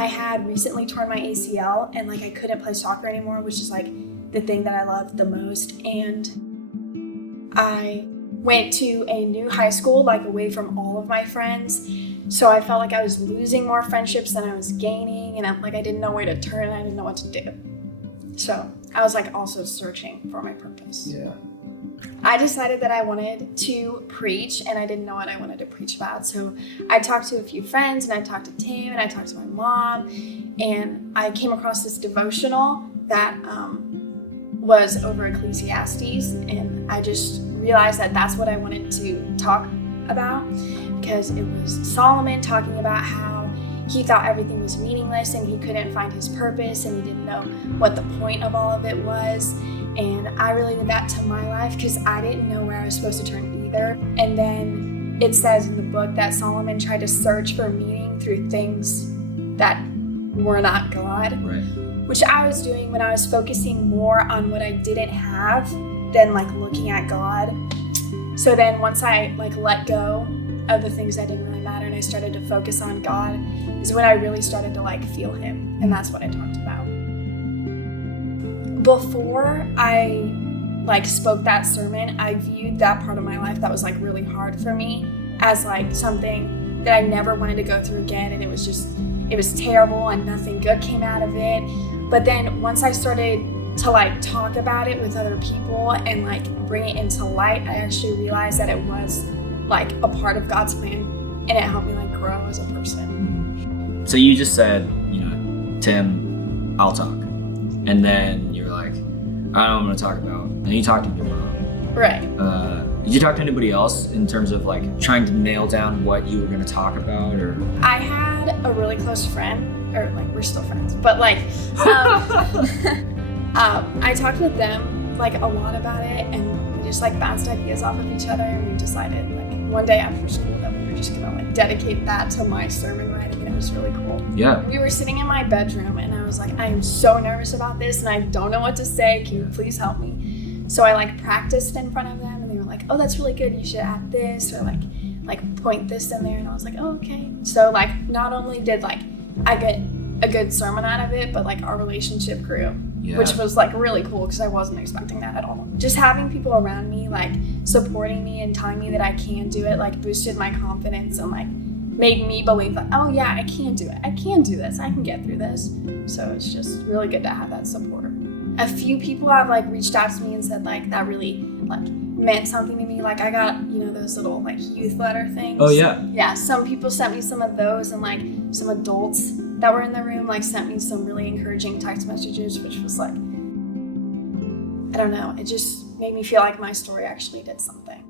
I had recently torn my ACL and like I couldn't play soccer anymore, which is like the thing that I loved the most. And I went to a new high school, like away from all of my friends. So I felt like I was losing more friendships than I was gaining, and I didn't know where to turn and I didn't know what to do. So I was like also searching for my purpose. Yeah. I decided that I wanted to preach, and I didn't know what I wanted to preach about. So I talked to a few friends, and I talked to Tim, and I talked to my mom, and I came across this devotional that was over Ecclesiastes, and I just realized that that's what I wanted to talk about, because it was Solomon talking about how he thought everything was meaningless and he couldn't find his purpose and he didn't know what the point of all of it was. And I related that to my life because I didn't know where I was supposed to turn either. And then it says in the book that Solomon tried to search for meaning through things that were not God, Right. which I was doing when I was focusing more on what I didn't have than like looking at God. So then once I like let go of the things that didn't really matter and I started to focus on God is when I really started to like feel him. And that's what I talked about. Before I like spoke that sermon, I viewed that part of my life that was like really hard for me as like something that I never wanted to go through again. And it was terrible and nothing good came out of it. But then once I started to like talk about it with other people and like bring it into light, I actually realized that it was like a part of God's plan, and it helped me like grow as a person. So you just said, Tim, I'll talk. And then you were like, I don't know what I'm going to talk about. And you talked to your mom. Right. Did you talk to anybody else in terms of like trying to nail down what you were going to talk about? Or I had a really close friend, or like we're still friends, but like I talked with them like a lot about it, and we just like bounced ideas off of each other, and we decided like one day after school that we were just gonna like dedicate that to my sermon writing, and it was really cool. Yeah. We were sitting in my bedroom and I was like, I am so nervous about this and I don't know what to say. Can you please help me? So I like practiced in front of them, and they were like, oh, that's really good. You should add this, or like point this in there. And I was like, oh, okay. So like not only did like I get a good sermon out of it, but like our relationship grew. Yeah. Which was like really cool because I wasn't expecting that at all. Just having people around me like supporting me and telling me that I can do it like boosted my confidence and like made me believe that, oh yeah, I can do it. I can do this. I can get through this. So it's just really good to have that support. A few people have like reached out to me and said like that really like meant something to me. Like I got, those little like youth letter things. Oh yeah. Yeah, some people sent me some of those, and like some adults that were in the room like sent me some really encouraging text messages, which was like, I don't know, it just made me feel like my story actually did something.